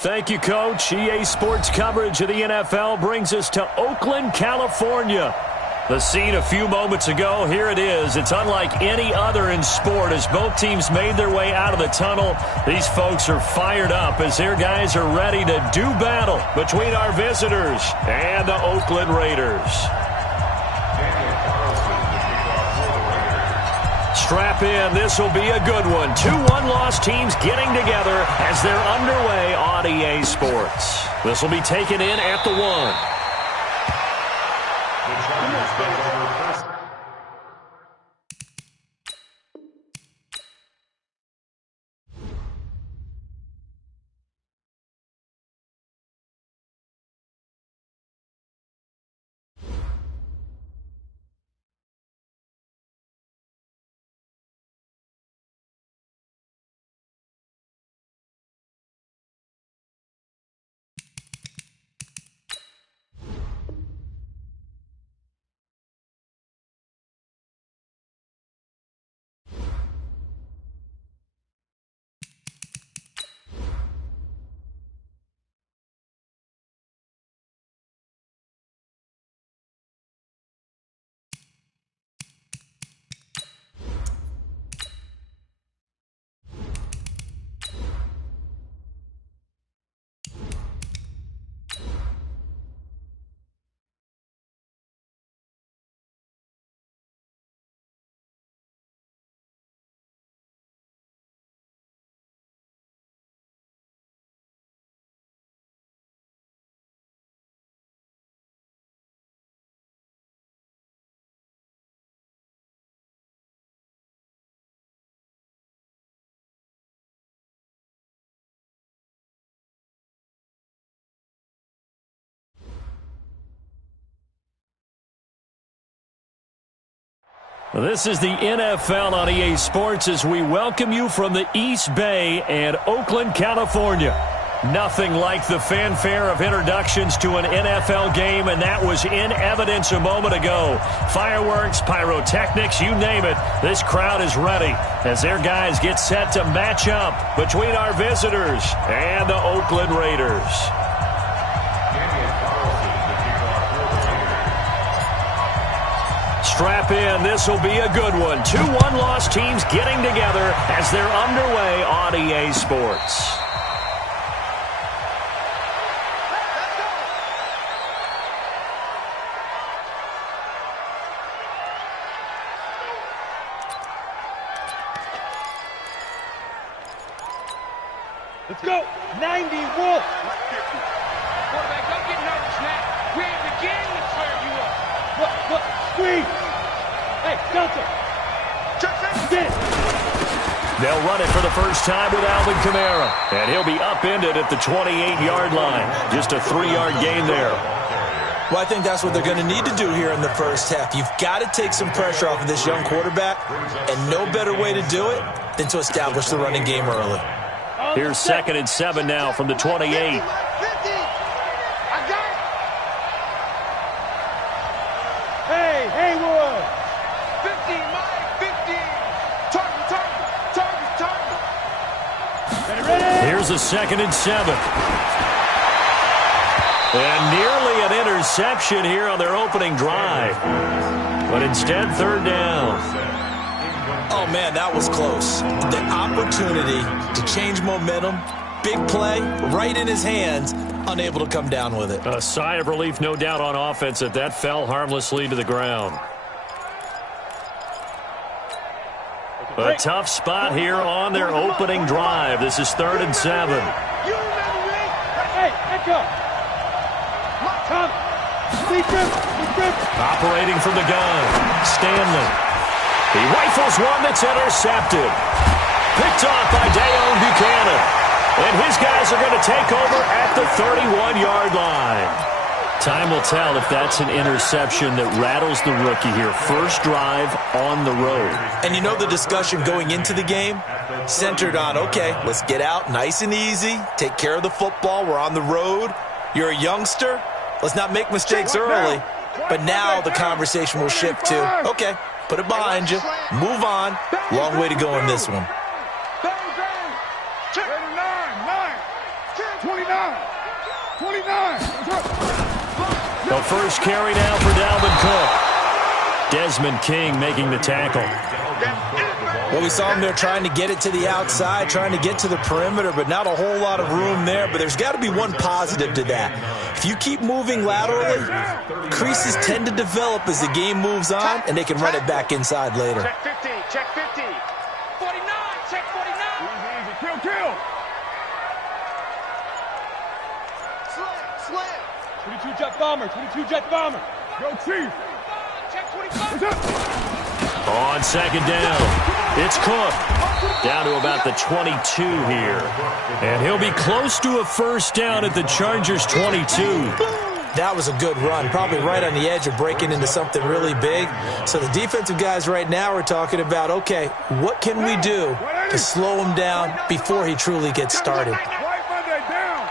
Thank you, Coach. EA Sports coverage of the NFL brings us to Oakland, California. The scene a few moments ago, here it is. It's unlike any other in sport as both teams made their way out of the tunnel. These folks are fired up as their guys are ready to do battle between our visitors and the Oakland Raiders. Strap in. This will be a good one. Two one-loss teams getting together as they're underway on EA Sports. This will be taken in at the 1. This is the NFL on EA Sports as we welcome you from the East Bay and Oakland, California. Nothing like the fanfare of introductions to an NFL game, and that was in evidence a moment ago. Fireworks, pyrotechnics, you name it. This crowd is ready as their guys get set to match up between our visitors and the Oakland Raiders. Strap in. This will be a good one. Two one-loss teams getting together as they're underway on EA Sports. Let's go. 90 Wolf. Quarterback, don't get nervous now. We ain't beginning to clear you up. Look, screen. Hey, Delta. Get it. They'll run it for the first time with Alvin Kamara. And he'll be upended at the 28-yard line. Just a 3-yard gain there. Well, I think that's what they're going to need to do here in the first half. You've got to take some pressure off of this young quarterback, and no better way to do it than to establish the running game early. Here's 2nd and 7 now from the 28. Haywood. 15, Mike, 15. Target. Ready. Here's a 2nd and 7. And nearly an interception here on their opening drive. But instead, 3rd down. Oh, man, that was close. The opportunity to change momentum, big play, right in his hands, unable to come down with it. A sigh of relief, no doubt, on offense that that fell harmlessly to the ground. A tough spot here on their opening drive. This is 3rd and 7. Hey, echo. Come. Operating from the gun, Stanley. He rifles one that's intercepted. Picked off by Deone Bucannon. And his guys are going to take over at the 31-yard line. Time will tell if that's an interception that rattles the rookie here. First drive on the road. And you know the discussion going into the game? Centered on, okay, let's get out nice and easy, take care of the football, we're on the road. You're a youngster, let's not make mistakes early. But now the conversation will shift to, okay, put it behind you, move on. Long way to go in this one. 29. 29. The first carry now for Dalvin Cook. Desmond King making the tackle. Well, we saw him there trying to get it to the outside, trying to get to the perimeter, but not a whole lot of room there. But there's got to be one positive to that. If you keep moving laterally, creases tend to develop as the game moves on, and they can run it back inside later. Check 50, check 50. 49, check 49. Easy, kill. Slam. 22 jet bomber. Go Chief. Check 25. On second down, it's Cook. Down to about the 22 here. And he'll be close to a first down at the Chargers' 22. That was a good run, probably right on the edge of breaking into something really big. So the defensive guys right now are talking about, okay, what can we do to slow him down before he truly gets started? Right Monday down.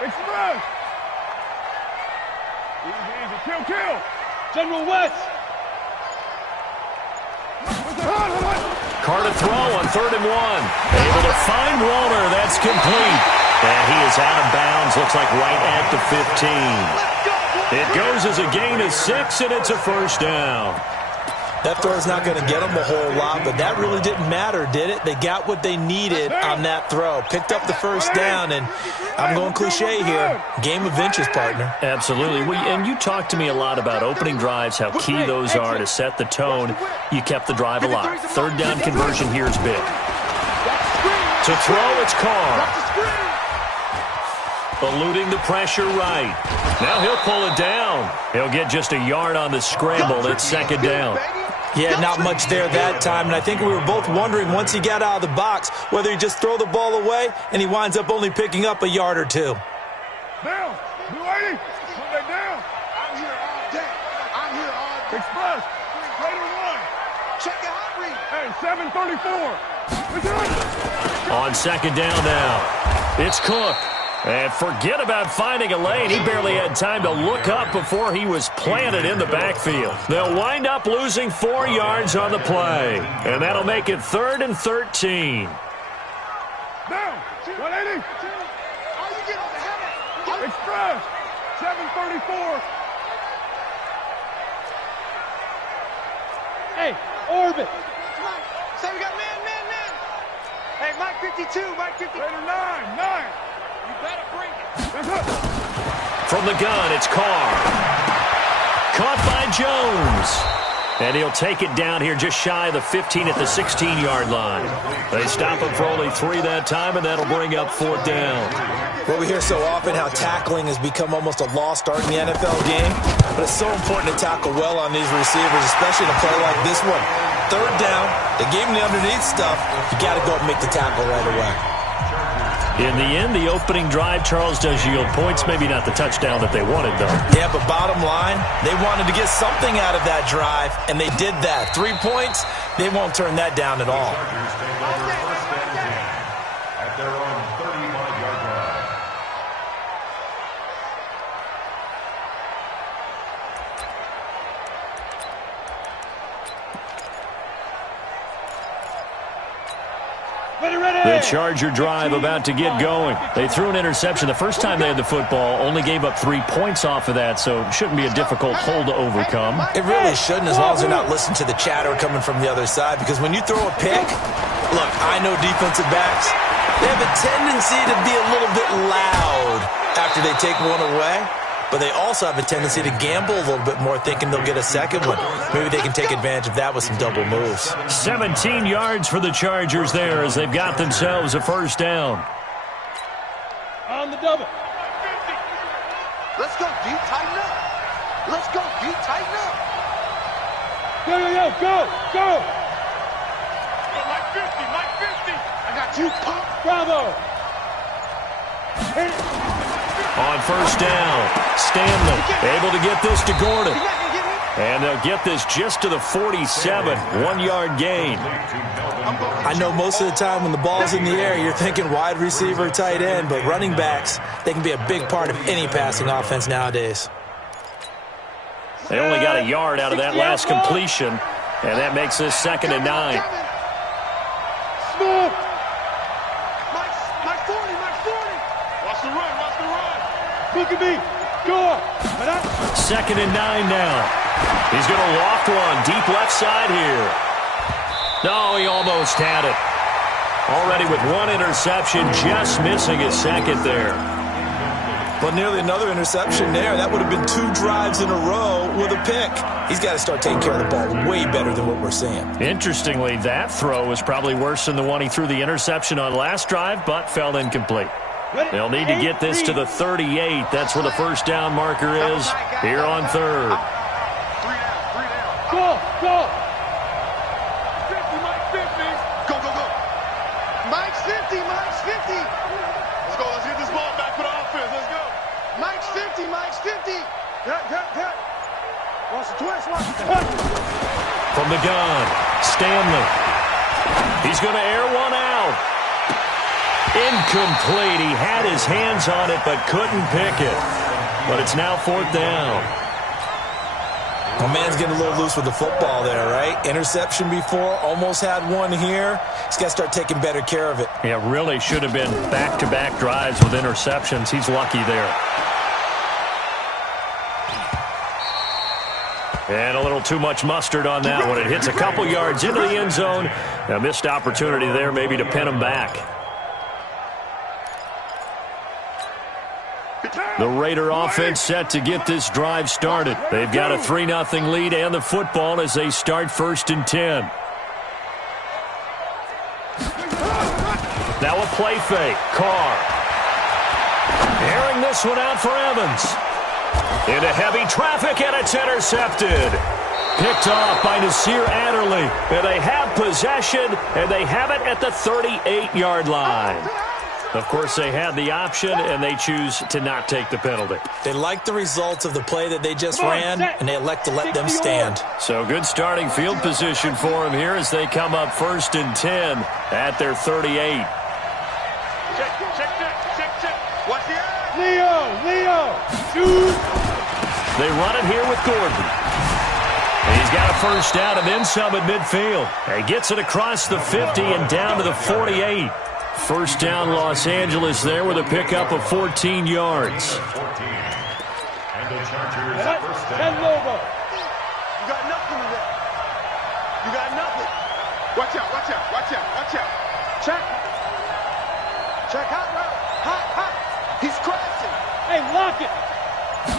Express. Easy, kill. General West. Carr to throw on 3rd and 1. Able to find Walter. That's complete. And he is out of bounds. Looks like right at the 15. It goes as a gain of 6, and it's a first down. That throw's not going to get them a whole lot, but that really didn't matter, did it? They got what they needed on that throw. Picked up the first down, and I'm going cliche here. Game of inches, partner. Absolutely. And you talked to me a lot about opening drives, how key those are to set the tone. You kept the drive alive. 3rd down conversion here is big. To throw, it's Carr. Eluding the pressure right. Now he'll pull it down. He'll get just a yard on the scramble. It's 2nd down. Yeah, not much there that time, and I think we were both wondering once he got out of the box whether he just throw the ball away and he winds up only picking up a yard or two. Down. Blue 80. Monday down. I'm here all day. Express. Later 1. Check it out, Reed. Hey, 734. On 2nd down now, it's Cook. And forget about finding a lane. He barely had time to look up before he was planted in the backfield. They'll wind up losing 4 yards on the play. And that'll make it 3rd and 13. Down. 180. Express. 734. Hey, orbit. Say we got man. Hey, Mike 52, Mike 52. Later 9. You better bring it. From the gun, it's Carr. Caught by Jones. And he'll take it down here just shy of the 15 at the 16-yard line. They stop him for only 3 that time, and that'll bring up 4th down. Well, we hear so often how tackling has become almost a lost art in the NFL game, but it's so important to tackle well on these receivers, especially in a play like this one. 3rd down, they gave him the underneath stuff. You got to go and make the tackle right away. In the end, the opening drive, Charles, does yield points. Maybe not the touchdown that they wanted, though. Yeah, but bottom line, they wanted to get something out of that drive, and they did that. 3 points, they won't turn that down at all. At their own 35-yard line. The Charger drive about to get going. They threw an interception the first time they had the football, only gave up 3 points off of that, so it shouldn't be a difficult hole to overcome. It really shouldn't, as long as they're not listening to the chatter coming from the other side, because when you throw a pick, look, I know defensive backs, they have a tendency to be a little bit loud after they take one away, but they also have a tendency to gamble a little bit more, thinking they'll get a second one. Maybe they can take advantage of that with some double moves. 17 yards for the Chargers there as they've got themselves a first down. On the double. Let's go, D. Tighten up. Let's go, D. Tighten up. Go. Mike 50. I got you, Pop. Bravo. Hit it. On first down, Stanley able to get this to Gordon. And they'll get this just to the 47, 1-yard gain. I know most of the time when the ball's in the air, you're thinking wide receiver, tight end, but running backs, they can be a big part of any passing offense nowadays. They only got a yard out of that last completion, and that makes this 2nd and 9. Smooth. Mike 40. Watch the run. Look at me. Go. Second and 9 now. He's going to loft one deep left side here. No, he almost had it. Already with one interception, just missing his second there. But nearly another interception there. That would have been 2 drives in a row with a pick. He's got to start taking care of the ball way better than what we're seeing. Interestingly, that throw was probably worse than the one he threw the interception on last drive, but fell incomplete. They'll need to get this to the 38. That's where the first down marker is here on third. Go. 50, Mike 50. Go. Mike's 50. Let's go. Let's get this ball back for the offense. Let's go. Mike's 50. Cut. Watch the twist. From the gun, Stanley. He's going to air one out. Incomplete. He had his hands on it but couldn't pick it. But it's now fourth down. My man's getting a little loose with the football there, right? Interception before, almost had one here. He's got to start taking better care of it. Yeah, really should have been back-to-back drives with interceptions. He's lucky there. And a little too much mustard on that one. It hits a couple yards into the end zone. A missed opportunity there maybe to pin him back. The Raider offense set to get this drive started. They've got a 3-0 lead and the football as they start 1st and 10. Now a play fake. Carr. Airing this one out for Evans. Into heavy traffic, and it's intercepted. Picked off by Nasir Adderley. And they have possession, and they have it at the 38-yard line. Of course, they had the option, and they choose to not take the penalty. They like the results of the play that they just ran, and they elect to let them stand. So good starting field position for them here as they come up 1st and 10 at their 38. Check. Watch the eye. Leo. Shoot. They run it here with Gordon. And he's got a first down and then some at midfield. He gets it across the 50 and down to the 48. First down Los Angeles there with a pickup of 14 yards. And the Chargers first That down. logo. You got nothing in there. You got nothing. Watch out. Check hot route. Hot. He's crashing. Hey, lock it.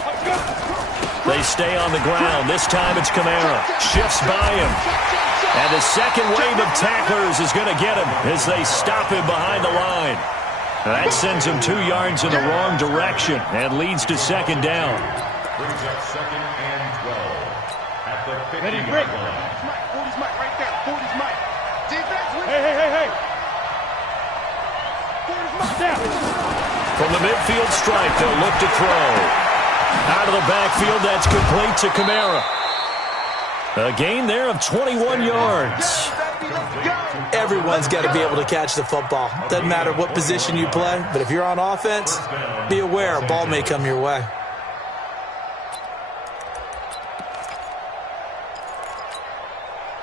Let's go. They stay on the ground. This time it's Kamara. Shifts by him. And the second wave of tacklers is going to get him as they stop him behind the line. That sends him 2 yards in the wrong direction and leads to second down. Brings up 2nd and 12 at the 50-yard line. 40's Mike right there. 40's Mike. Defense. Hey. 40's Mike down. From the midfield stripe, they'll look to throw. Out of the backfield, that's complete to Kamara. A gain there of 21 yards. Everyone's got to be able to catch the football. Doesn't matter what position you play, but if you're on offense, be aware a ball may come your way.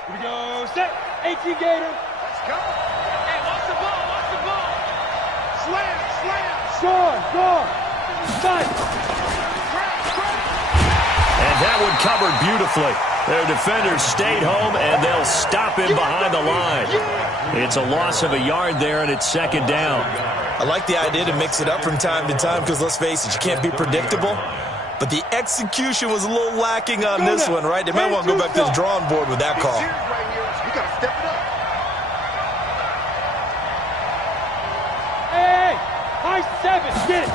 Here we go. Set. 18 Gator. Let's go. Hey, watch the ball. Slam. Gone. Side. And that one covered beautifully. Their defenders stayed home, and they'll stop him behind the line. It's a loss of a yard there, and it's second down. I like the idea to mix it up from time to time because, let's face it, you can't be predictable. But the execution was a little lacking on this one, right? They might want to go back to the drawing board with that call. You got to step it up. Hey. High 7. Get it.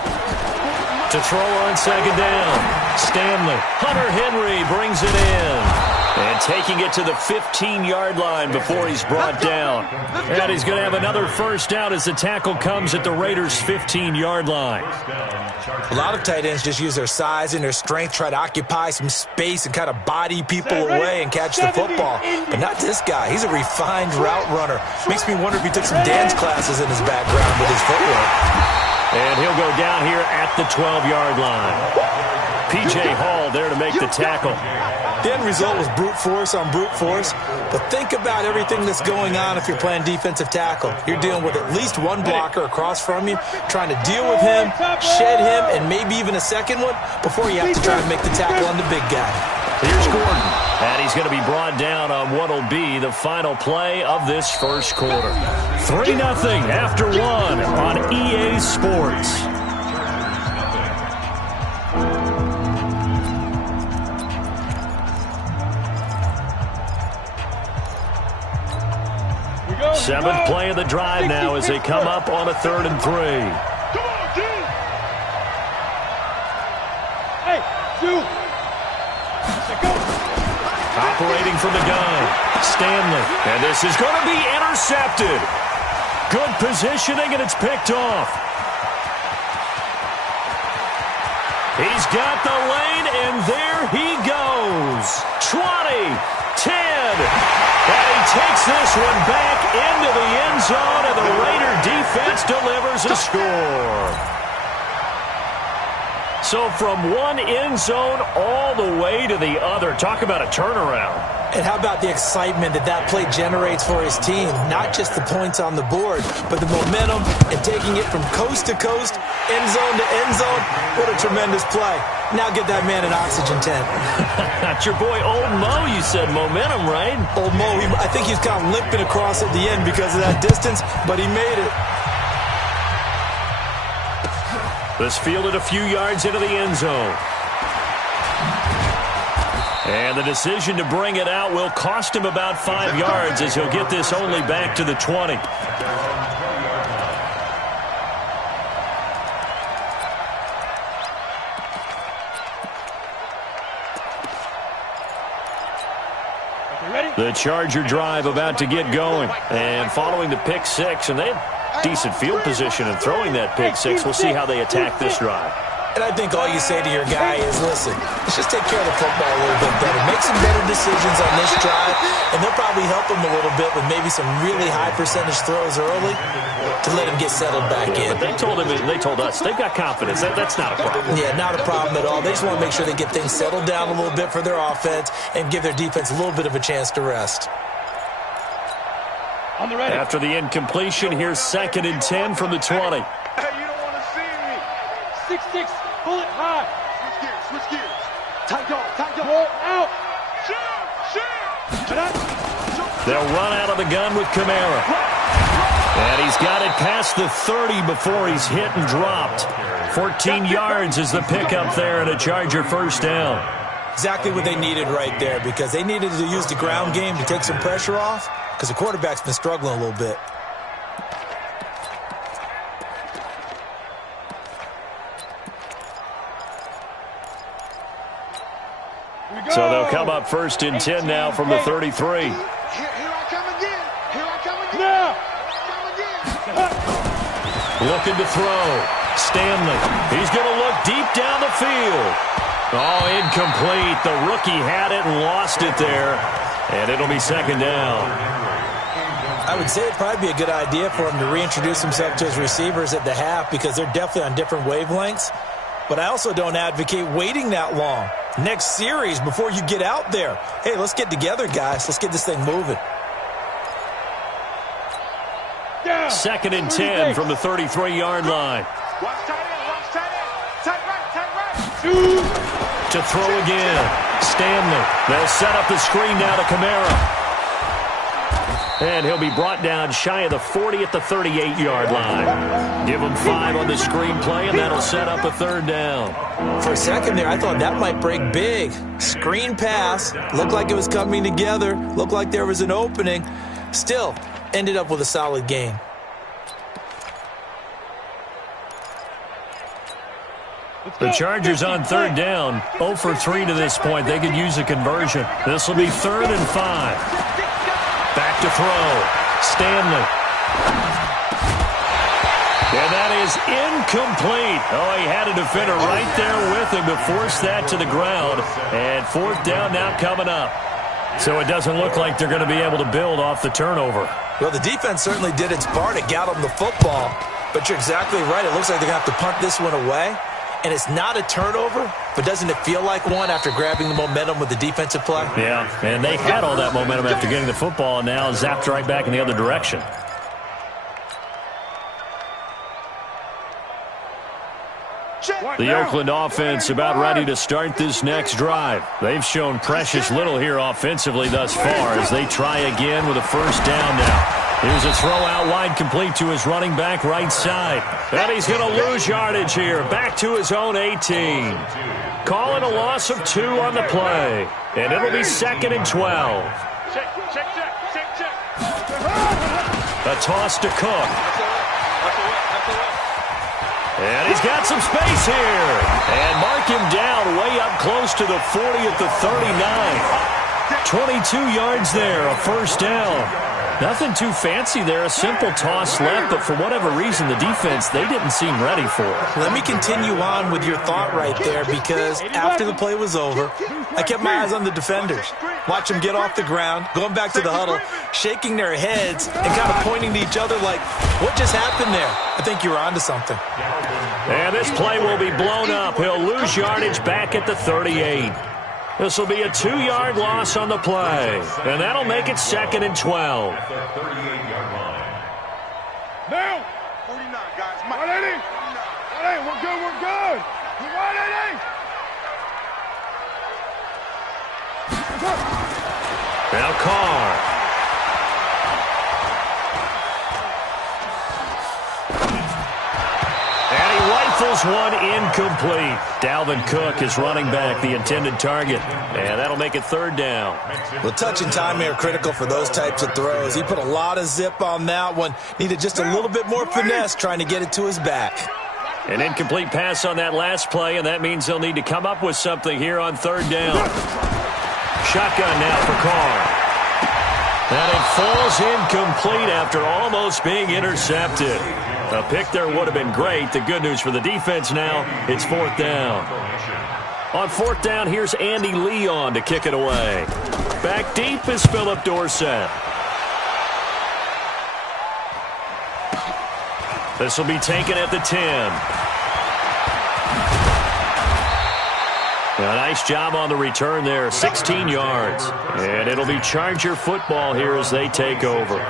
To throw on second down, Stanley. Hunter Henry brings it in. And taking it to the 15-yard line before he's brought down. And he's going to have another first down as the tackle comes at the Raiders' 15-yard line. A lot of tight ends just use their size and their strength, try to occupy some space and kind of body people away and catch the football. But not this guy. He's a refined route runner. Makes me wonder if he took some dance classes in his background with his footwork. And he'll go down here at the 12-yard line. P.J. Hall there to make the tackle. The end result was brute force on brute force, but think about everything that's going on if you're playing defensive tackle. You're dealing with at least one blocker across from you, trying to deal with him, shed him, and maybe even a second one before you have to try to make the tackle on the big guy. Here's Gordon, and he's going to be brought down on what will be the final play of this first quarter. 3-0 after 1 on EA Sports. Seventh play of the drive now as they come up on a 3rd and 3. Come on, dude. Hey, dude. Operating from the gun, Stanley. And this is going to be intercepted. Good positioning, and it's picked off. He's got the lane, and there he goes. 20, 10. And he takes this one back into the end zone, and the Raider defense delivers a score. So from one end zone all the way to the other. Talk about a turnaround. And how about the excitement that play generates for his team? Not just the points on the board, but the momentum and taking it from coast to coast, end zone to end zone. What a tremendous play. Now get that man an oxygen tent. That's your boy Old Mo, you said. Momentum, right? Old Mo, I think he's kind of limping across at the end because of that distance, but he made it. This fielded a few yards into the end zone. And the decision to bring it out will cost him about 5 yards as he'll get this only back to the 20. The Charger drive about to get going. And following the pick six, and they have decent field position in throwing that pick six. We'll see how they attack this drive. And I think all you say to your guy is, listen, let's just take care of the football a little bit better. Make some better decisions on this drive, and they'll probably help him a little bit with maybe some really high percentage throws early to let him get settled back in. But they told us they've got confidence. That's not a problem. Yeah, not a problem at all. They just want to make sure they get things settled down a little bit for their offense and give their defense a little bit of a chance to rest. On the ready. After the incompletion, here's 2nd and 10 from the 20. Hey, you don't want to see me. 6-6, pull it high. Switch gears. Tight dog, roll out. Shoot. They'll run out of the gun with Kamara. And he's got it past the 30 before he's hit and dropped. 14 yards is the pickup there and a Charger first down. Exactly what they needed right there, because they needed to use the ground game to take some pressure off, because the quarterback's been struggling a little bit. So they'll come up 1st and 10 now from the 33. Here I come again. Now. Looking to throw. Stanley. He's going to look deep down the field. Oh, incomplete. The rookie had it and lost it there. And it'll be 2nd down. I would say it'd probably be a good idea for him to reintroduce himself to his receivers at the half, because they're definitely on different wavelengths. But I also don't advocate waiting that long. Next series, before you get out there. Hey, let's get together, guys. Let's get this thing moving. 2nd and 10 from the 33-yard line. Watch tight end. Tight right. To throw again. Stanley. They'll set up the screen now to Kamara. And he'll be brought down shy of the 40 at the 38-yard line. Give him 5 on the screenplay, and that'll set up a 3rd down. For a second there, I thought that might break big. Screen pass. Looked like it was coming together. Looked like there was an opening. Still, ended up with a solid game. The Chargers on 3rd down. 0 for 3 to this point. They could use a conversion. This will be 3rd and 5. Back to throw. Stanley. And that is incomplete. Oh, he had a defender right there with him to force that to the ground. And 4th down now coming up. So it doesn't look like they're going to be able to build off the turnover. Well, the defense certainly did its part to get them the football. But you're exactly right. It looks like they're going to have to punt this one away. And it's not a turnover, but doesn't it feel like one after grabbing the momentum with the defensive play? Yeah, and they had all that momentum after getting the football, and now zapped right back in the other direction. The Oakland offense about ready to start this next drive. They've shown precious little here offensively thus far as they try again with a first down now. Here's a throw out wide, complete to his running back right side. And he's going to lose yardage here, back to his own 18. Calling a loss of 2 on the play. And it'll be 2nd and 12. A toss to Cook. And he's got some space here. And mark him down way up close to the 40 at the 39. 22 yards there, a first down. Nothing too fancy there, a simple toss left, but for whatever reason, the defense, they didn't seem ready for it. Let me continue on with your thought right there, because after the play was over, I kept my eyes on the defenders. Watch them get off the ground, going back to the huddle, shaking their heads and kind of pointing to each other like, what just happened there? I think you were onto something. And this play will be blown up. He'll lose yardage back at the 38. This will be a 2-yard loss on the play. And that'll make it 2nd and 12. At the 38-yard line. Now, 49, guys. 180. 180. We're good. We're good. 180. Now Carr. And he rifles one incomplete. Dalvin Cook is running back, the intended target. And that'll make it 3rd down. Well, touch and timing are critical for those types of throws. He put a lot of zip on that one. Needed just a little bit more finesse trying to get it to his back. An incomplete pass on that last play, and that means they'll need to come up with something here on 3rd down. Shotgun now for Carr. And it falls incomplete after almost being intercepted. A pick there would have been great. The good news for the defense now, it's 4th down. On 4th down, here's Andy Leon to kick it away. Back deep is Philip Dorsett. This will be taken at the 10. A nice job on the return there, 16 yards. And it'll be Charger football here as they take over.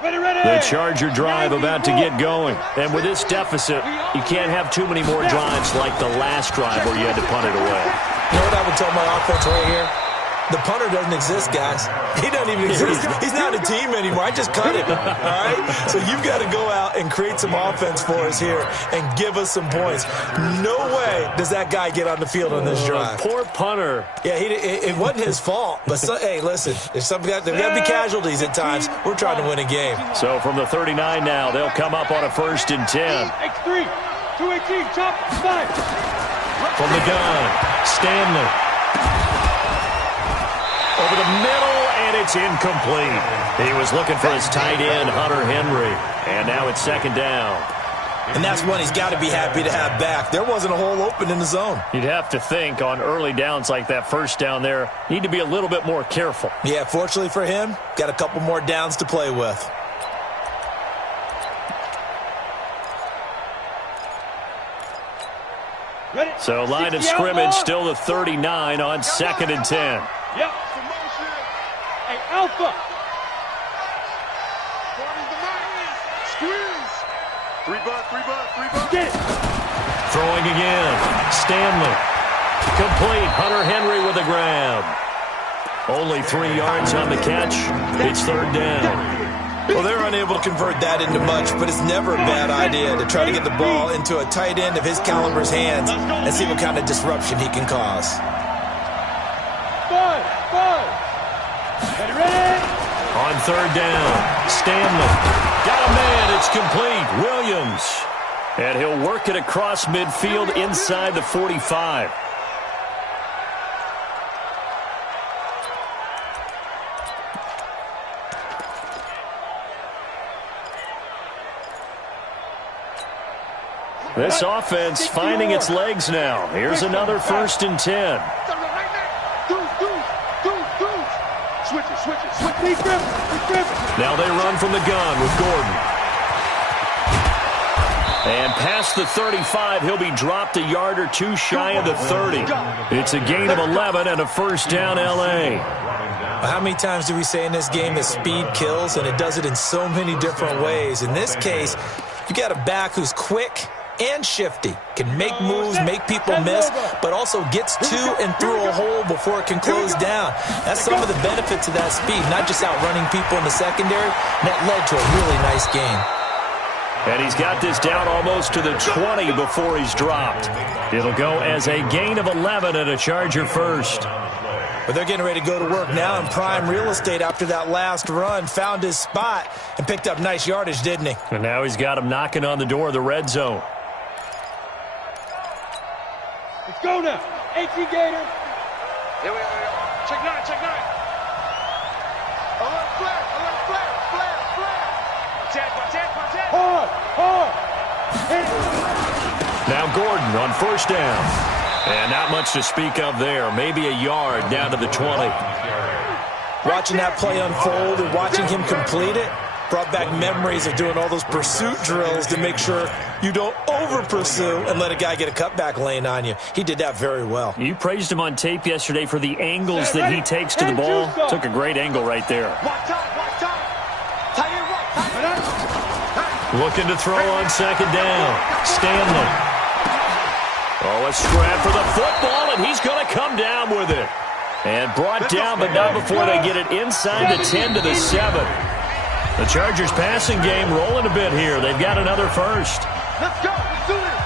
The Charger drive about to get going. And with this deficit, you can't have too many more drives like the last drive where you had to punt it away. You know what I would tell my offense right here? The punter doesn't exist, guys. He doesn't even exist. He's not a team anymore. I just cut him, all right? So you've got to go out and create some offense for us here and give us some points. No way does that guy get on the field on this drive. Poor punter. Yeah, it wasn't his fault. But, hey, listen, there's got to be casualties at times. We're trying to win a game. So from the 39 now, they'll come up on a 1st and 10. X3, 218, chop, 5. From the gun, Stanley. Over the middle, and it's incomplete. He was looking for his tight end, Hunter Henry. And now it's 2nd down. And that's one he's got to be happy to have back. There wasn't a hole open in the zone. You'd have to think on early downs like that first down there, need to be a little bit more careful. Yeah, fortunately for him, got a couple more downs to play with. So line of scrimmage still the 39 on 2nd and 10. Yep. Hey, Alpha. Squeeze. 3 bucks. Get it. Throwing again. Stanley. Complete. Hunter Henry with a grab. Only 3 yards on the catch. It's 3rd down. Well, they're unable to convert that into much, but it's never a bad idea to try to get the ball into a tight end of his caliber's hands and see what kind of disruption he can cause. 5. Ready. On 3rd down, Stanley. Got a man. It's complete. Williams. And he'll work it across midfield inside the 45. This offense finding its legs now. Here's another 1st and 10. Switch it. Now they run from the gun with Gordon. And past the 35, he'll be dropped a yard or two shy of the 30. It's a gain of 11 and a first down, L.A. How many times do we say in this game that speed kills, and it does it in so many different ways? In this case, you got a back who's quick and shifty, can make moves, make people miss, but also gets to and through a hole before it can close down. That's some of the benefits of that speed, not just outrunning people in the secondary. And that led to a really nice game. And he's got this down almost to the 20 before he's dropped. It'll go as a gain of 11 and a Charger first. But they're getting ready to go to work now in prime real estate after that last run. Found his spot and picked up nice yardage, didn't he? And now he's got him knocking on the door of the red zone. Let's go now. HE Gator. Here we go. Check nine. Alert flare. Hard. Now Gordon on first down. And not much to speak of there. Maybe a yard down to the 20. Watching that play unfold and watching him complete it brought back memories of doing all those pursuit drills to make sure you don't over-pursue and let a guy get a cutback lane on you. He did that very well. You praised him on tape yesterday for the angles that he takes to the ball. Took a great angle right there. Watch time. Looking to throw on second down. Stanley. Oh, a scrap for the football, and he's going to come down with it. And brought down, but not before they get it inside the 10 to the 7. The Chargers passing game rolling a bit here. They've got another first. Let's go. Let's do this.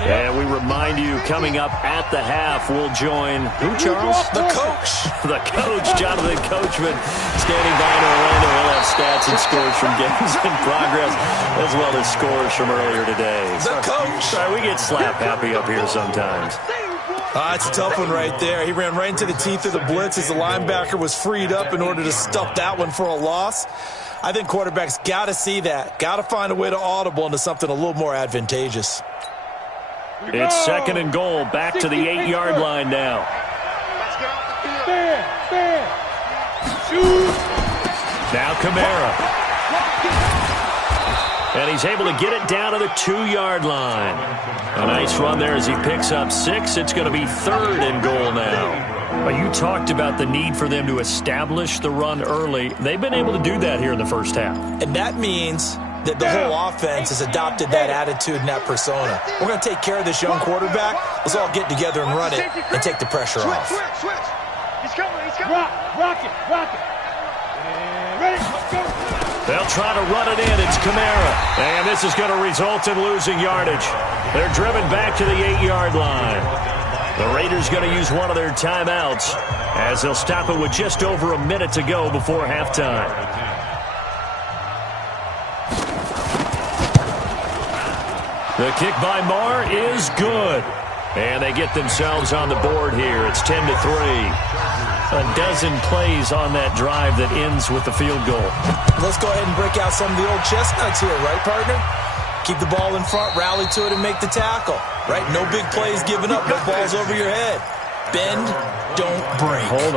And we remind you, coming up at the half, we'll join who, Charles? The coach. The coach, Jonathan Coachman, standing by in Orlando. He'll have stats and scores from games in progress, as well as scores from earlier today. The coach. Sorry, we get slap happy up here sometimes. It's a tough one right there. He ran right into the teeth of the blitz as the linebacker was freed up in order to stuff that one for a loss. I think quarterbacks got to see that. Got to find a way to audible into something a little more advantageous. It's second and goal, back to the 8-yard line now. Let's get off the field. Stand. Shoot. Now Kamara. And he's able to get it down to the 2-yard line. A nice run there as he picks up 6. It's going to be third and goal now. Well, you talked about the need for them to establish the run early. They've been able to do that here in the first half. And that means that the whole offense has adopted that attitude and that persona. We're going to take care of this young quarterback. Let's all get together and run it and take the pressure off. Switch. He's coming. Rock it. And ready, let's go. They'll try to run it in. It's Kamara. And this is going to result in losing yardage. They're driven back to the 8-yard line. The Raiders going to use one of their timeouts as they'll stop it with just over a minute to go before halftime. The kick by Marr is good. And they get themselves on the board here. It's 10-3. A dozen plays on that drive that ends with the field goal. Let's go ahead and break out some of the old chestnuts here, right, partner? Keep the ball in front, rally to it, and make the tackle. Right? No big plays given up, no balls over your head. Bend, don't break. Hold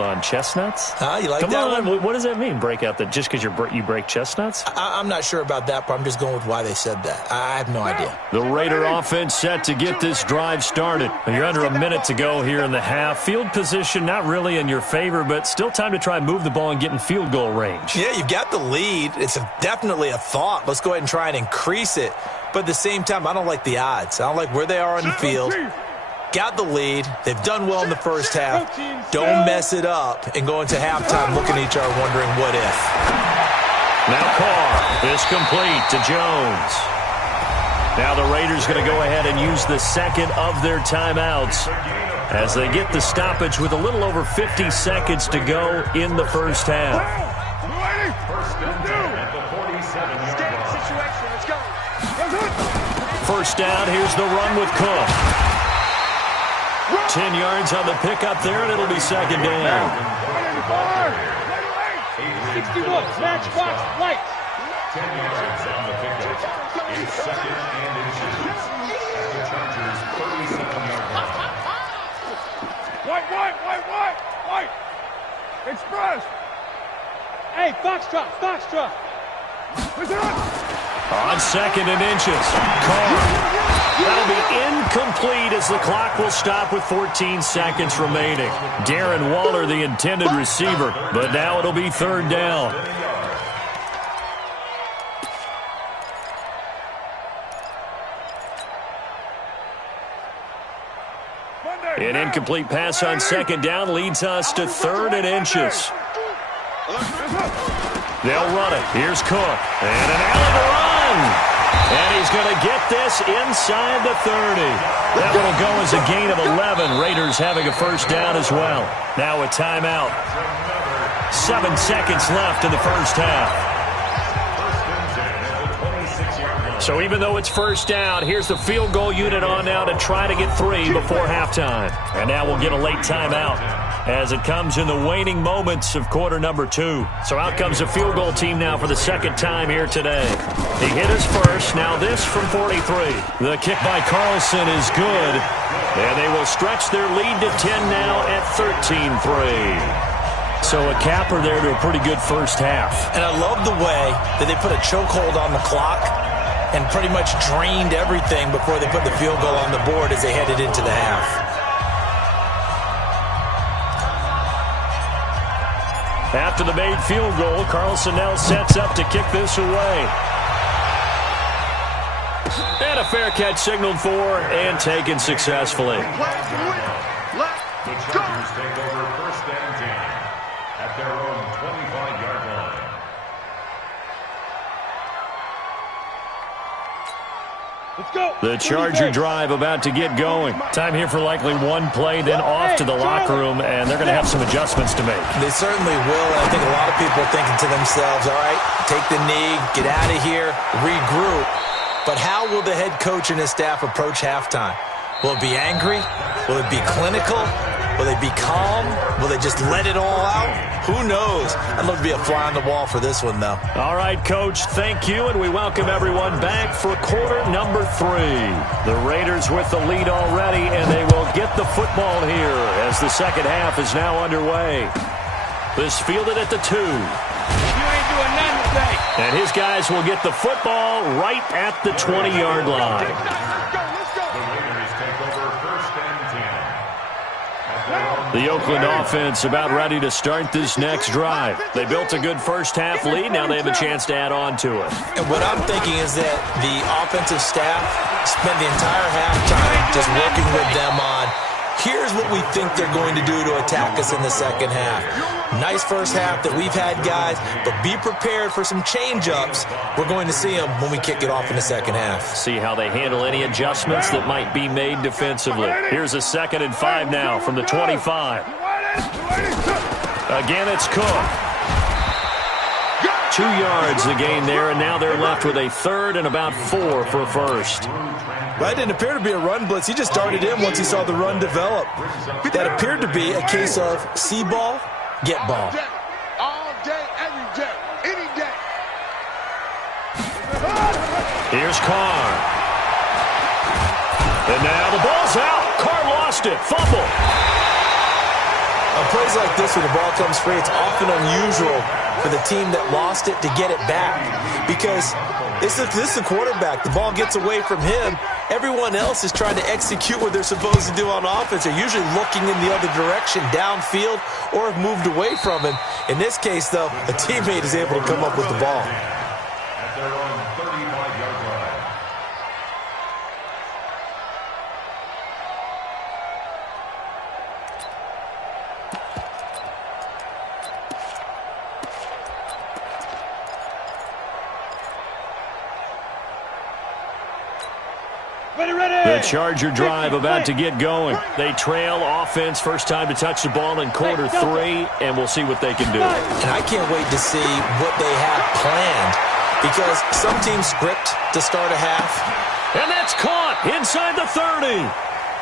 on. Chestnuts? You like Come that on. one? What does that mean, break out? Just because you break chestnuts? I'm not sure about that, but I'm just going with why they said that. I have no idea. The Raider offense set to get this drive started. You're under a minute to go here in the half. Field position not really in your favor, but still time to try and move the ball and get in field goal range. Yeah, you've got the lead. It's definitely a thought. Let's go ahead and try and increase it. But at the same time, I don't like the odds. I don't like where they are on the field. Got the lead. They've done well in the first half. Don't mess it up and go into halftime looking at each other wondering what if. Now Carr is complete to Jones. Now the Raiders going to go ahead and use the second of their timeouts as they get the stoppage with a little over 50 seconds to go in the first half. First down, here's the run with Cook. 10 yards on the pickup there, and it'll be second down. 61, matchbox lights. 10 yards on the pickup. It's second and inches. At the Chargers' 37-yard line. White. Express. Hey, Foxtrot. On second and inches. Carr. That'll be incomplete as the clock will stop with 14 seconds remaining. Darren Waller, the intended receiver, but now it'll be third down. An incomplete pass on second down leads us to third and inches. They'll run it. Here's Cook. And an alley to run. And he's going to get this inside the 30. That will go as a gain of 11. Raiders having a first down as well. Now a timeout. 7 seconds left in the first half. So even though it's first down, here's the field goal unit on now to try to get 3 before halftime. And now we'll get a late timeout as it comes in the waning moments of quarter number 2. So out comes the field goal team now for the second time here today. He hit his first, now this from 43. The kick by Carlson is good, and they will stretch their lead to 10 now at 13-3. So a capper there to a pretty good first half. And I love the way that they put a chokehold on the clock and pretty much drained everything before they put the field goal on the board as they headed into the half. After the made field goal, Carlson now sets up to kick this away. And a fair catch signaled for and taken successfully. The Chargers take over first and 10 at their own 25-yard line. Let's go. The Charger drive about to get going. Time here for likely one play, then off to the locker room, and they're going to have some adjustments to make. They certainly will, and I think a lot of people are thinking to themselves, all right, take the knee, get out of here, regroup. But how will the head coach and his staff approach halftime? Will it be angry? Will it be clinical? Will they be calm? Will they just let it all out? Who knows? I'd love to be a fly on the wall for this one, though. All right, Coach, thank you, and we welcome everyone back for quarter number 3. The Raiders with the lead already, and they will get the football here as the second half is now underway. This fielded at the 2. You ain't doing nothing today. And his guys will get the football right at the 20-yard line. The Raiders take over first and 10. At their own The Oakland offense about ready to start this next drive. They built a good first half lead. Now they have a chance to add on to it. And what I'm thinking is that the offensive staff spent the entire halftime just working with them on, here's what we think they're going to do to attack us in the second half. Nice first half that we've had, guys, but be prepared for some change-ups. We're going to see them when we kick it off in the second half. See how they handle any adjustments that might be made defensively. Here's a 2nd and 5 now from the 25. Again, it's Cook. 2 yards the gain there, and now they're left with a 3rd and about 4 for a first. That didn't appear to be a run blitz. He just started in once he saw the run develop. That appeared to be a case of see ball, get ball. All day, every day, any day. Here's Carr. And now the ball's out. Carr lost it. Fumble. On plays like this, when the ball comes free, it's often unusual for the team that lost it to get it back. Because this is the quarterback. The ball gets away from him. Everyone else is trying to execute what they're supposed to do on offense. They're usually looking in the other direction, downfield, or have moved away from him. In this case, though, a teammate is able to come up with the ball. at their own 35-yard line. The Charger drive about to get going. They trail offense, first time to touch the ball in quarter 3, and we'll see what they can do. And I can't wait to see what they have planned, because some teams script to start a half. And that's caught inside the 30.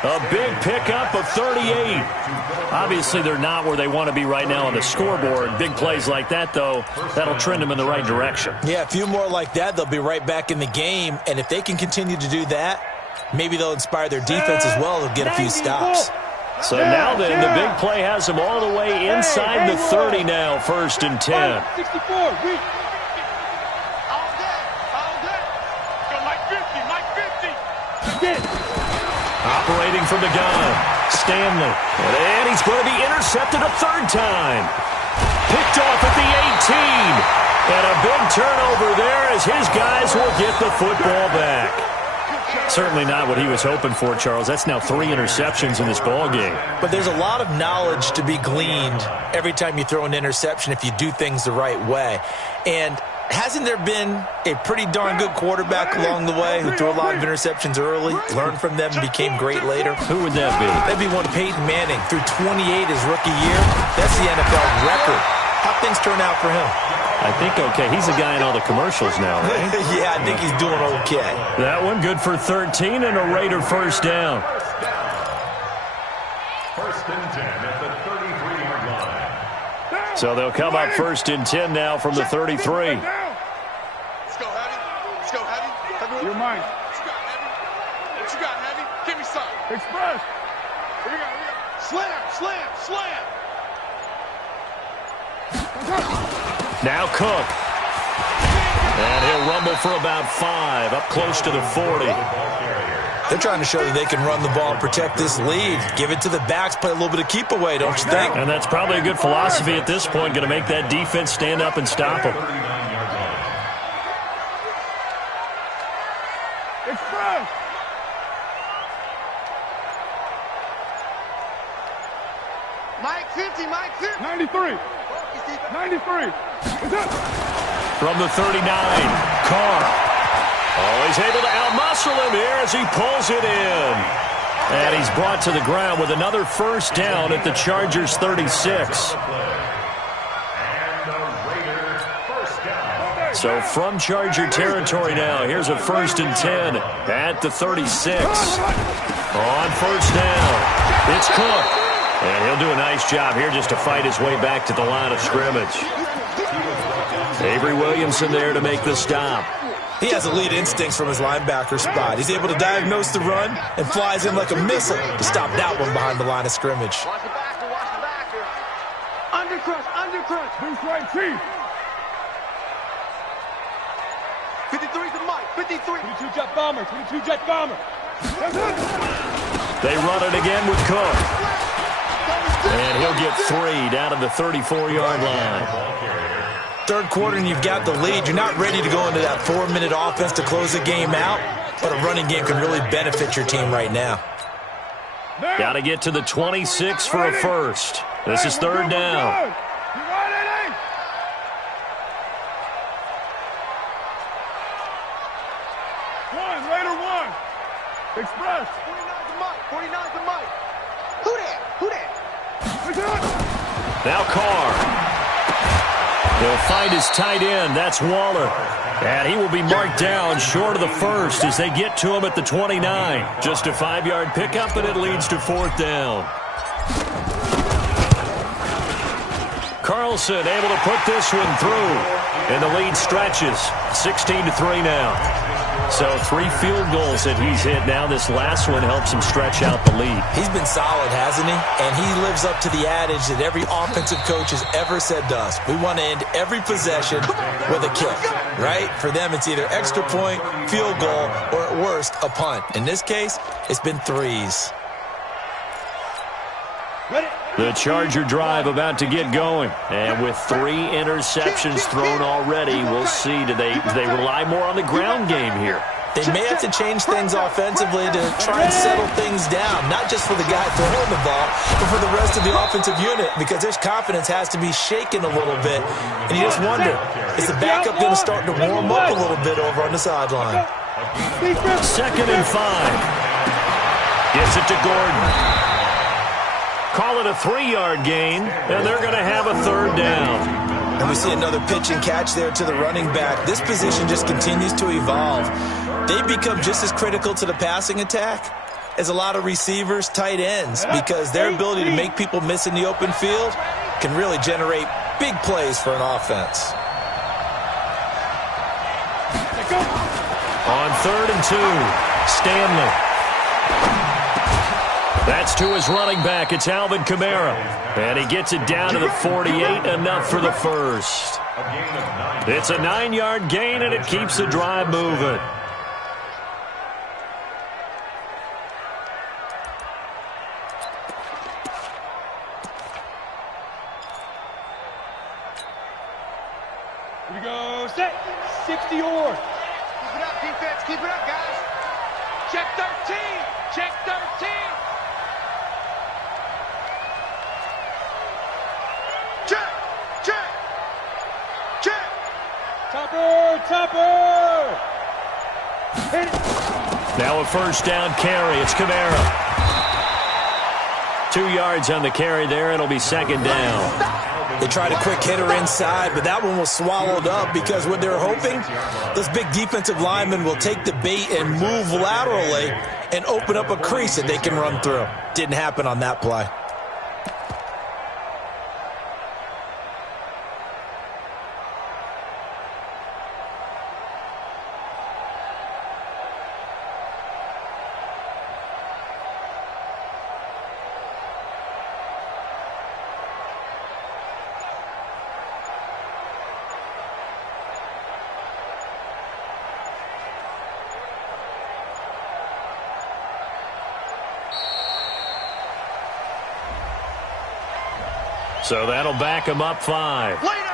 A big pickup of 38. Obviously, they're not where they want to be right now on the scoreboard. Big plays like that, though, that'll trend them in the right direction. Yeah, a few more like that, they'll be right back in the game. And if they can continue to do that, maybe they'll inspire their defense as well to get a few stops. So now then, the big play has them all the way inside the 30 now, 1st and 10. 64. Operating from the gun, Stanley. And he's going to be intercepted a 3rd time. Picked off at the 18. And a big turnover there as his guys will get the football back. Certainly not what he was hoping for, Charles. That's now 3 interceptions in this ball game. But there's a lot of knowledge to be gleaned every time you throw an interception if you do things the right way. And hasn't there been a pretty darn good quarterback along the way who threw a lot of interceptions early, learned from them, and became great later? Who would that be? That'd be one Peyton Manning. Threw 28 his rookie year. That's the NFL record. How'd things turn out for him? I think okay. He's a guy in all the commercials now, right? Yeah, I think he's doing okay. That one good for 13 and a Raider 1st down. 1st and 10 at the 33-yard line. So they'll come up 1st and 10 now from the 33. Let's go, Heavy. Let's go, Heavy. You're mine. What you got, Heavy? What you got, Heavy? Give me some. Express. Here we go. Slam. Now Cook. And he'll rumble for about 5, up close to the 40. They're trying to show that they can run the ball and protect this lead. Give it to the backs, play a little bit of keep away, don't you think? And that's probably a good philosophy at this point, going to make that defense stand up and stop them. Express. Mike 50, Mike 50. 93. 93. From the 39, Carr. Oh, he's able to outmuscle him here as he pulls it in. And he's brought to the ground with another 1st down at the Chargers 36. So from Charger territory now, here's a 1st and 10 at the 36. On 1st down, it's Cook. And he'll do a nice job here just to fight his way back to the line of scrimmage. Avery Williamson there to make the stop. He has elite instincts from his linebacker spot. He's able to diagnose the run and flies in like a missile to stop that one behind the line of scrimmage. Watch the backer. Undercrunch. Who's right, Chief? 53's the Mike. 53. 22 jet bomber. 22 jet bomber. They run it again with Cook. And he'll get 3 down to the 34-yard line. 3rd quarter and you've got the lead. You're not ready to go into that 4-minute offense to close the game out, but a running game can really benefit your team right now. Got to get to the 26 for a 1st. This is 3rd down. Raider 1. Express. 49's the Mike. Who that? Now Carr. He'll find his tight end. That's Waller. And he will be marked down short of the 1st as they get to him at the 29. Just a 5-yard pickup, and it leads to 4th down. Carlson able to put this one through. And the lead stretches. 16-3 now. So 3 field goals that he's hit now. This last one helps him stretch out the lead. He's been solid, hasn't he? And he lives up to the adage that every offensive coach has ever said to us. We want to end every possession with a kick, right? For them, it's either extra point, field goal, or at worst, a punt. In this case, it's been 3s. The Charger drive about to get going. And with 3 interceptions thrown already, we'll see. Do they rely more on the ground game here? They may have to change things offensively to try and settle things down, not just for the guy throwing the ball, but for the rest of the offensive unit, because their confidence has to be shaken a little bit. And you just wonder, is the backup going to start to warm up a little bit over on the sideline? 2nd and 5. Gives it to Gordon. Call it a 3-yard gain, and they're going to have a 3rd down. And we see another pitch and catch there to the running back. This position just continues to evolve. They become just as critical to the passing attack is a lot of receivers, tight ends, because their ability to make people miss in the open field can really generate big plays for an offense. On 3rd and 2, Stanley. That's to his running back. It's Alvin Kamara. And he gets it down to the 48, enough for the first. It's a 9-yard gain, and it keeps the drive moving. Here we go, set, 60 yards. Keep it up, defense. Keep it up, guys. Check 13, check 13. Check, check, check. Topper. Hit it. Now a first down carry. It's Kamara. 2 yards on the carry there. It'll be 2nd down. They tried a quick hitter inside, but that one was swallowed up because what they're hoping, those big defensive linemen will take the bait and move laterally and open up a crease that they can run through. Didn't happen on that play. So that'll back him up 5. Later.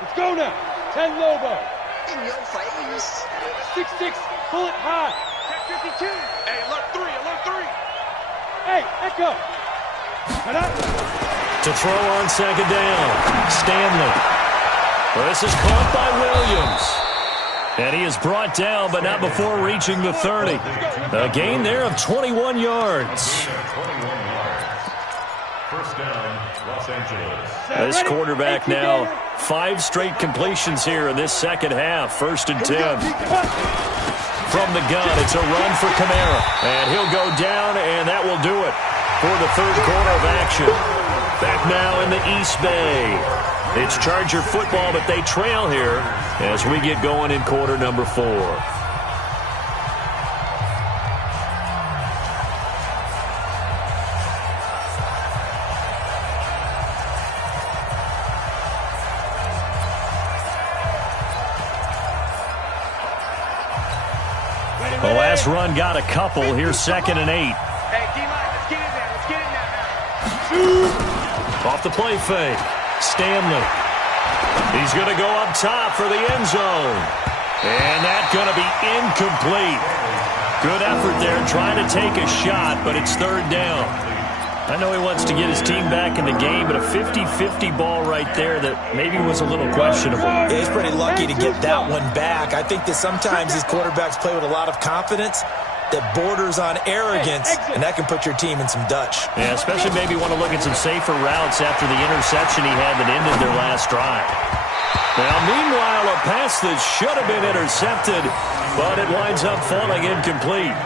Let's go now. 10 Lobo. In your face. 6-6. Pull it high. Check 52. Hey, alert 3, alert 3. Hey, Echo. To throw on 2nd down. Stanley. Well, this is caught by Williams. And he is brought down, but not before reaching the 30. A gain there of 21 yards. 21 yards. First down, Los Angeles. This quarterback now 5 straight completions here in this second half. 1st and 10. From the gun, it's a run for Kamara. And he'll go down, and that will do it for the 3rd quarter of action. Back now in the East Bay. It's Charger football, but they trail here as we get going in quarter number 4. The last run got a couple. Here's 2nd and 8. Hey, D-line, let's get in there. Let's get in there now. Off the play fake. Stanley. He's going to go up top for the end zone. And that's going to be incomplete. Good effort there trying to take a shot, but it's 3rd down. I know he wants to get his team back in the game, but a 50-50 ball right there that maybe was a little questionable. Yeah, he's pretty lucky to get that one back. I think that sometimes these quarterbacks play with a lot of confidence that borders on arrogance, and that can put your team in some Dutch. Yeah, especially maybe want to look at some safer routes after the interception he had that ended their last drive. Now, meanwhile, a pass that should have been intercepted, but it winds up falling incomplete.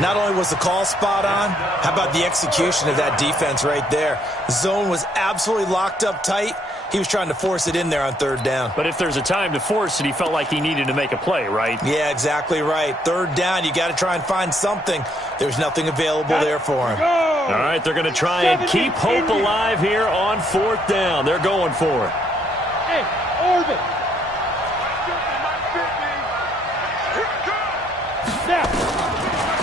Not only was the call spot on, how about the execution of that defense right there? Zone was absolutely locked up tight. He was trying to force it in there on 3rd down. But if there's a time to force it, he felt like he needed to make a play, right? Yeah, exactly right. 3rd down, you got to try and find something. There's nothing available there for him. All right, they're going to try and keep hope alive here on 4th down. They're going for it. Hey, Orbit. Now.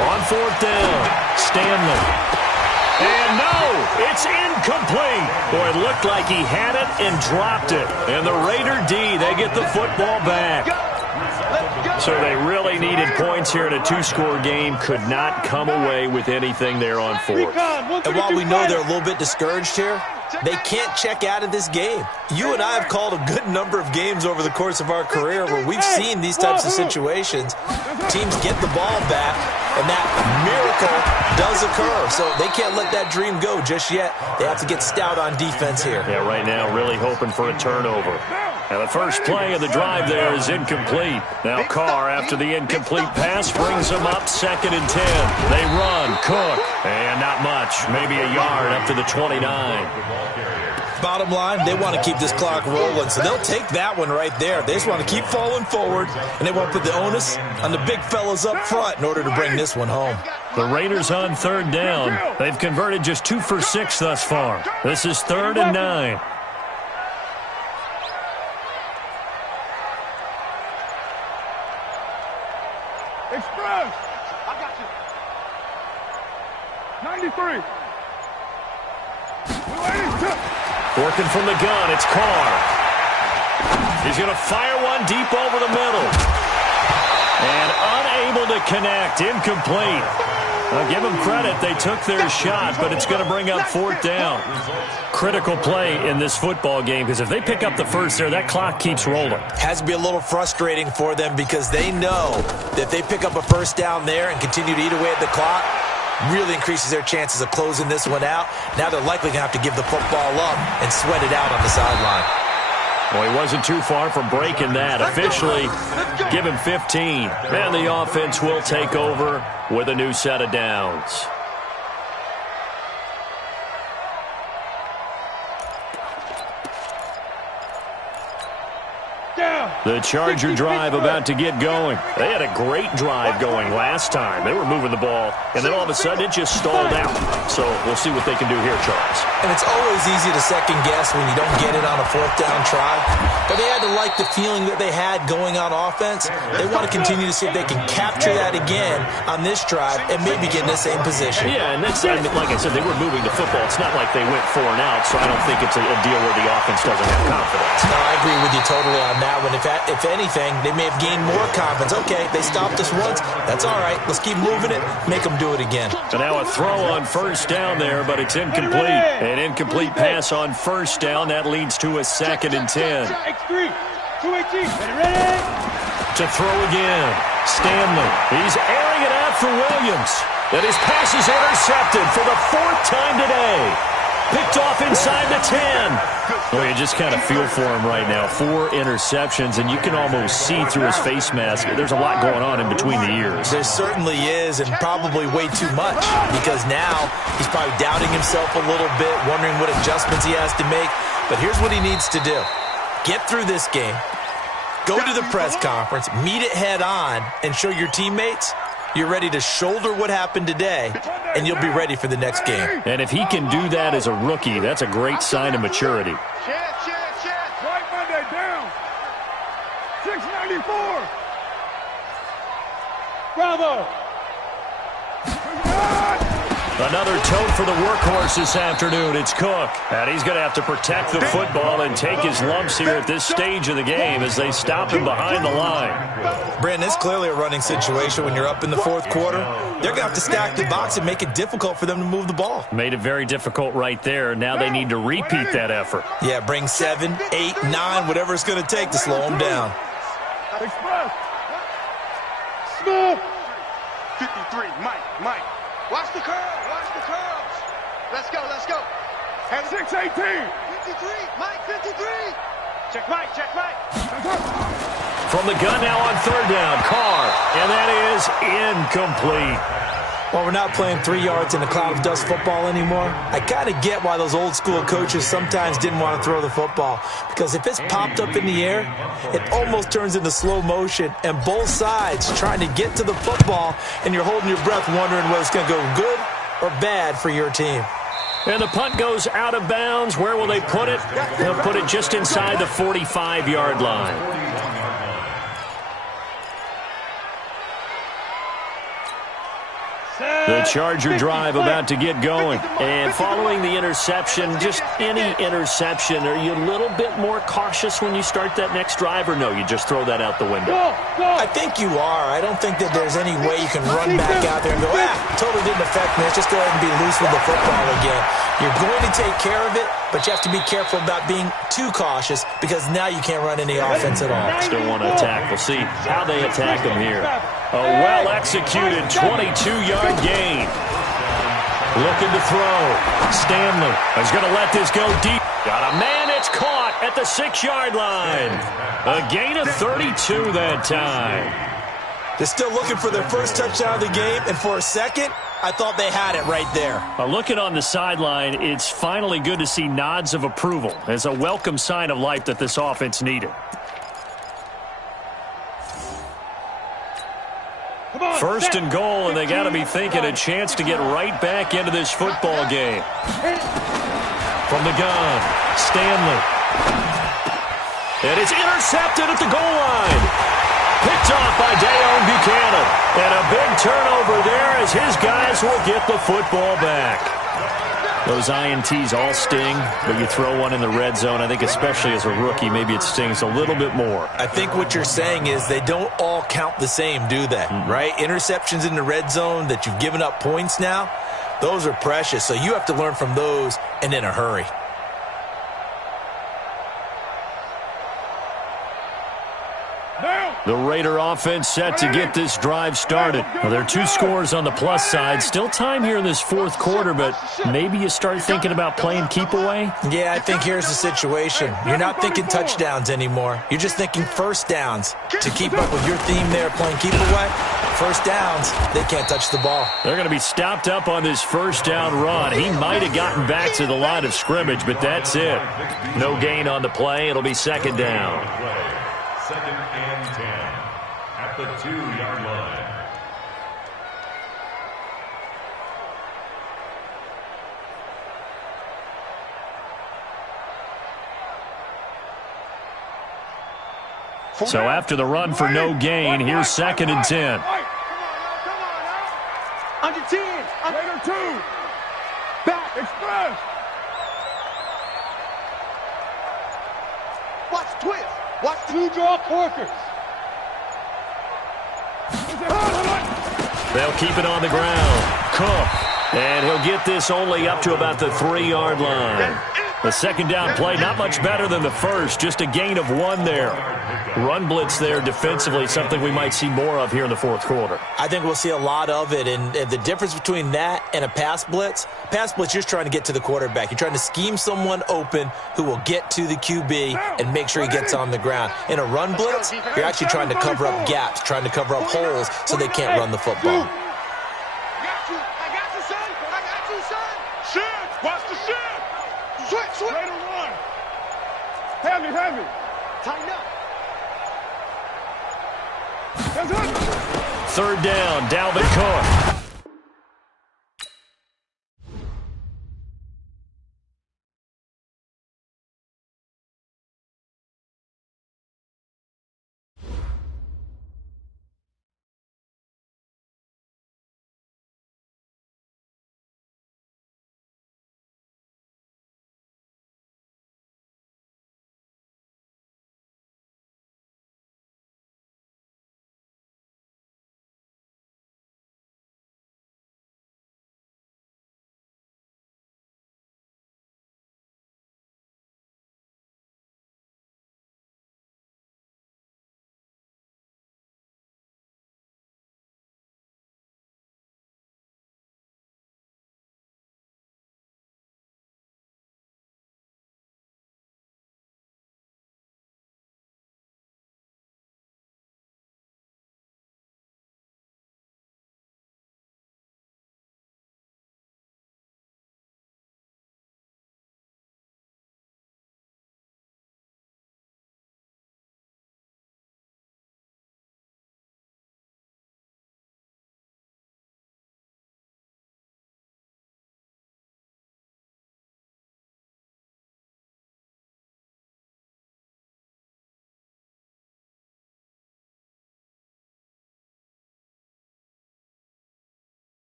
On 4th down, Stanley. And no, it's incomplete. Boy, it looked like he had it and dropped it. And the Raider D, they get the football back. So they really needed points here in a two-score game. Could not come away with anything there on fourth. And while we know they're a little bit discouraged here, they can't check out of this game. You and I have called a good number of games over the course of our career where we've seen these types of situations. Teams get the ball back, and that miracle does occur. So they can't let that dream go just yet. They have to get stout on defense here. Yeah, right now really hoping for a turnover. And the first play of the drive there is incomplete. Now Carr, after the incomplete pass, brings them up 2nd and 10. They run, Cook, and not much. Maybe a yard up to the 29. Bottom line, they want to keep this clock rolling, so they'll take that one right there. They just want to keep falling forward, and they won't put the onus on the big fellas up front in order to bring this one home. The Raiders on 3rd down. They've converted just 2 for 6 thus far. This is 3rd and 9. Express. I got you. 93. Working from the gun, it's Carr. He's going to fire one deep over the middle. And unable to connect, incomplete. I'll give them credit, they took their shot, but it's going to bring up 4th down. Critical play in this football game, because if they pick up the first there, that clock keeps rolling. Has to be a little frustrating for them because they know that if they pick up a first down there and continue to eat away at the clock, really increases their chances of closing this one out. Now they're likely going to have to give the football up and sweat it out on the sideline. Well, he wasn't too far from breaking that. Officially, give him 15. And the offense will take over with a new set of downs. The Charger drive about to get going. They had a great drive going last time. They were moving the ball, and then all of a sudden it just stalled out. So we'll see what they can do here, Charles. And it's always easy to second guess when you don't get it on a 4th down try. But they had to like the feeling that they had going on offense. They want to continue to see if they can capture that again on this drive and maybe get in the same position. Yeah, and that's, I mean, like I said, they were moving the football. It's not like they went 4 and out, so I don't think it's a deal where the offense doesn't have confidence. No, I agree with you totally on that one. If anything, they may have gained more confidence. Okay, they stopped us once. That's all right. Let's keep moving it. Make them do it again. So now a throw on first down there, but it's incomplete. An incomplete pass on first down. That leads to a 2nd and 10. X3. 218. Ready? To throw again. Stanley. He's airing it out for Williams. And his pass is intercepted for the 4th time today. Picked off inside the 10. Well, you just kind of feel for him right now. 4 interceptions, and you can almost see through his face mask. There's a lot going on in between the ears. There certainly is, and probably way too much, because now he's probably doubting himself a little bit, wondering what adjustments he has to make. But here's what he needs to do. Get through this game, go to the press conference, meet it head on, and show your teammates you're ready to shoulder what happened today, and you'll be ready for the next game. And if he can do that as a rookie, that's a great sign of maturity. Right Monday down. 694. Bravo. Another tote for the workhorse this afternoon. It's Cook. And he's going to have to protect the football and take his lumps here at this stage of the game as they stop him behind the line. Brandon, it's clearly a running situation when you're up in the 4th quarter. They're going to have to stack the box and make it difficult for them to move the ball. Made it very difficult right there. Now they need to repeat that effort. Yeah, bring 7, 8, 9, whatever it's going to take to slow them down. Express. Smith. 53. Mike. Watch the curls. Let's go. At 618. 53. Mike, 53. Check Mike. From the gun now on 3rd down, Carr. And that is incomplete. Well, we're not playing 3 yards in a cloud of dust football anymore. I kind of get why those old school coaches sometimes didn't want to throw the football. Because if it's popped up in the air, it almost turns into slow motion. And both sides trying to get to the football, and you're holding your breath wondering whether it's going to go good or bad for your team. And the punt goes out of bounds. Where will they put it? They'll put it just inside the 45-yard line. The Charger drive about to get going. And following the interception, just any interception, are you a little bit more cautious when you start that next drive, or no, you just throw that out the window? I think you are. I don't think that there's any way you can run back out there and go, totally didn't affect me. Let's just go ahead and be loose with the football again. You're going to take care of it, but you have to be careful about being too cautious because now you can't run any offense at all. Still want to attack. We'll see how they attack them here. A well-executed 22-yard gain. Looking to throw. Stanley is going to let this go deep. Got a man. It's caught at the 6-yard line. A gain of 32 that time. They're still looking for their first touchdown of the game, and for a second, I thought they had it right there. Looking on the sideline, it's finally good to see nods of approval as a welcome sign of life that this offense needed. First and goal, and they got to be thinking a chance to get right back into this football game. From the gun, Stanley. And it's intercepted at the goal line. Picked off by Deone Bucannon. And a big turnover there as his guys will get the football back. Those INTs all sting, but you throw one in the red zone, I think especially as a rookie, maybe it stings a little bit more. I think what you're saying is they don't all count the same, do they? Right? Interceptions in the red zone that you've given up points now, those are precious. So you have to learn from those and in a hurry. The Raider offense set to get this drive started. Well, there are 2 scores on the plus side. Still time here in this fourth quarter, but maybe you start thinking about playing keep away? Yeah, I think here's the situation. You're not thinking touchdowns anymore. You're just thinking first downs. To keep up with your theme there, playing keep away, first downs, they can't touch the ball. They're going to be stopped up on this first down run. He might have gotten back to the line of scrimmage, but that's it. No gain on the play. It'll be second down. Second and 10 at the 2-yard line. So after the run for no gain, here's second and 10. Under 10. Under 2. Back. Express. Watch twist. Watch 2 draw corkers. They'll keep it on the ground. Cook. And he'll get this only up to about the 3-yard line. The second down play, not much better than the first. Just a gain of 1 there. Run blitz there defensively, something we might see more of here in the fourth quarter. I think we'll see a lot of it. And the difference between that and a pass blitz, you're just trying to get to the quarterback. You're trying to scheme someone open who will get to the QB and make sure he gets on the ground. In a run blitz, you're actually trying to cover up gaps, trying to cover up holes so they can't run the football. Heavy. Tighten up. Third down, Dalvin Cook.